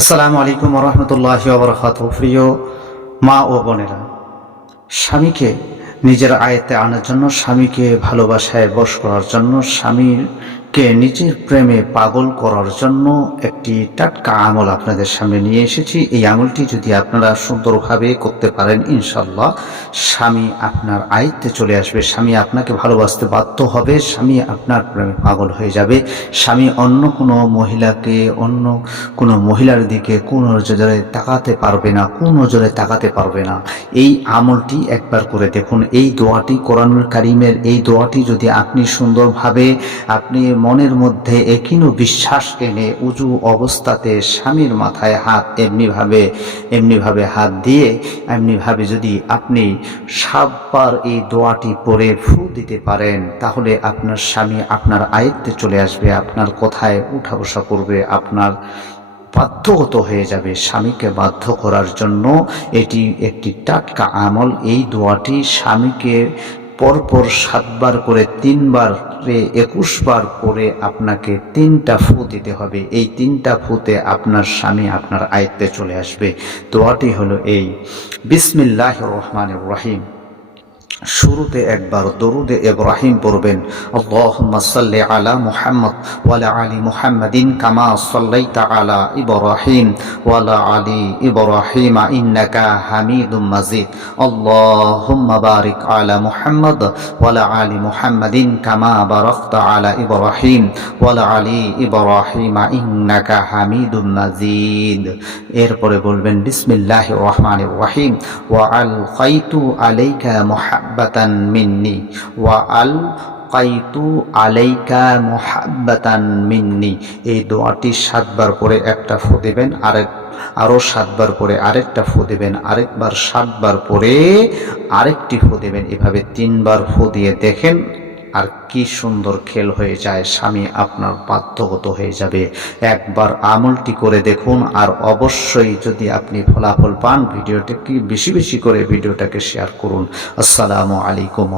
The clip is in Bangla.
আসসালামু আলাইকুম ওয়া রাহমাতুল্লাহি ওয়া বারাকাতুহু। প্রিয় মা ও বোনেরা, স্বামীকে নিজের আয়ত্তে আনার জন্য, স্বামীকে ভালোবাসায় বশ করার জন্য, স্বামীকে নিজের প্রেমে পাগল করার জন্য একটি টাটকা আমল আপনাদের সামনে নিয়ে এসেছি। এই আমলটি যদি আপনারা সুন্দরভাবে করতে পারেন, ইনশাআল্লাহ স্বামী আপনার আয়ত্তে চলে আসবে, স্বামী আপনাকে ভালোবাসতে বাধ্য হবে, স্বামী আপনার প্রেমে পাগল হয়ে যাবে। স্বামী অন্য কোনো মহিলাকে, অন্য কোনো মহিলার দিকে কোন নজরে তাকাতে পারবে না, কোন নজরে তাকাতে পারবে না। এই আমলটি একবার করে দেখুন। এই দোয়াটি, কোরআনুল কারীমের এই দোয়াটি যদি আপনি সুন্দরভাবে আপনি মনের মধ্যে একীন বিশ্বাস এনে উজু অবস্থাতে স্বামীর মাথায় হাত এমনিভাবে হাত দিয়ে এমনিভাবে যদি আপনি 7 বার এই দোয়াটি পড়ে ফু দিতে পারেন, তাহলে আপনার স্বামী আপনার আয়ত্তে চলে আসবে, আপনার কথায় উঠা বসা করবে, আপনার বাধ্যগত হয়ে যাবে। স্বামীকে বাধ্য করার জন্য এটি একটি টাটকা আমল। এই দোয়াটি স্বামীকে পরপর 7 বার করে 3 বারে 21 বার করে আপনাকে 3টা ফু দিতে হবে। এই 3টা ফুতে আপনার স্বামী আপনার আয়ত্তে চলে আসবে। দোয়াটি হলো এই: বিসমিল্লাহির রহমানির রহিম। শুরুতে একবার দরুদে ইব্রাহিম পড়বেন, আল্লাহুম্মা সাল্লি আলা মুহাম্মদ ওয়া আলা আলি মুহাম্মাদিন কামা সাল্লাইতা আলা ইব্রাহিম ওয়া আলা আলি ইব্রাহিম ইন্নাকা হামিদুম মাজিদ। আল্লাহুম্মা বারিক আলা মুহাম্মদ ওয়া আলা আলি মুহাম্মাদিন কামা বারাকতা আলা ইব্রাহিম ওয়া আলা আলি ইব্রাহিম ইন্নাকা হামিদুম মাজিদ। এরপরে বলবেন, বিসমিল্লাহির রহমানির রহিম, ওয়া আলকাইতু আলাইকা মুহাব্বাতান মিন্নি ওয়া আলকাইতু আলাইকা মুহাব্বাতান মিন্নি। এই দোয়াটি 7 বার পরে একটা ফু দিবেন, আরো 7 বার পরে আরেকটা ফু দিবেন, আরেকবার 7 বার পরে আরেকটি ফু দিবেন। এভাবে 3 বার ফু দিয়ে দেখেন আর কি সুন্দর খেল হয়ে যায়, স্বামী আপনার বাধ্যগত হয়ে যাবে। একবার আমলটি করে দেখুন, আর অবশ্যই যদি আপনি ফলাফল পান, ভিডিওটাকে বেশি বেশি করে ভিডিওটাকে শেয়ার করুন। আসসালামু আলাইকুম।